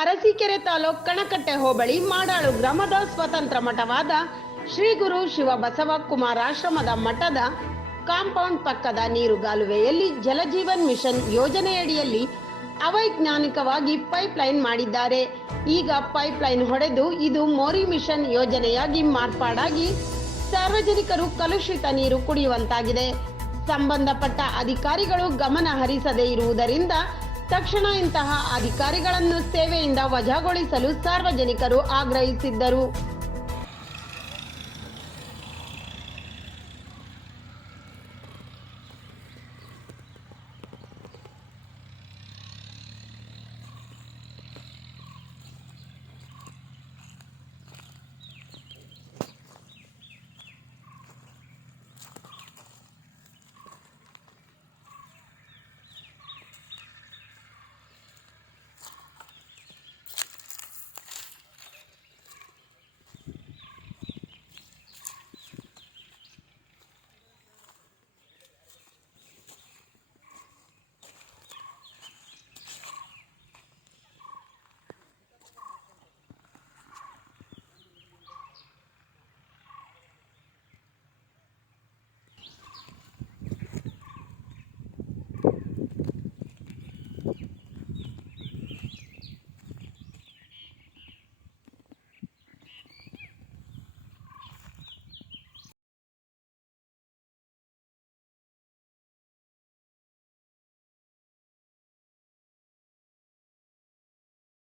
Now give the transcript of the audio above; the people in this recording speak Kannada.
ಅರಸೀಕೆರೆ ತಾಲೂಕ್ ಕಣಕಟ್ಟೆ ಹೋಬಳಿ ಮಾಡಾಳು ಗ್ರಾಮದ ಸ್ವತಂತ್ರ ಮಠವಾದ ಶ್ರೀ ಗುರು ಶಿವ ಬಸವ ಕುಮಾರಾಶ್ರಮದ ಮಠದ ಕಾಂಪೌಂಡ್ ಪಕ್ಕದ ನೀರುಗಾಲುವೆಯಲ್ಲಿ ಜಲಜೀವನ್ ಮಿಷನ್ ಯೋಜನೆಯಡಿಯಲ್ಲಿ ಅವೈಜ್ಞಾನಿಕವಾಗಿ ಪೈಪ್ಲೈನ್ ಮಾಡಿದ್ದಾರೆ. ಈಗ ಪೈಪ್ಲೈನ್ ಹೊಡೆದು ಇದು ಮೋರಿ ಮಿಷನ್ ಯೋಜನೆಯಾಗಿ ಮಾರ್ಪಾಡಾಗಿ ಸಾರ್ವಜನಿಕರು ಕಲುಷಿತ ನೀರು ಕುಡಿಯುವಂತಾಗಿದೆ. ಸಂಬಂಧಪಟ್ಟ ಅಧಿಕಾರಿಗಳು ಗಮನ ಹರಿಸದೇ ಇರುವುದರಿಂದ ತಕ್ಷಣ ಇಂತಹ ಅಧಿಕಾರಿಗಳನ್ನು ಸೇವೆಯಿಂದ ವಜಾಗೊಳಿಸಲು ಸಾರ್ವಜನಿಕರು ಆಗ್ರಹಿಸಿದ್ದರು.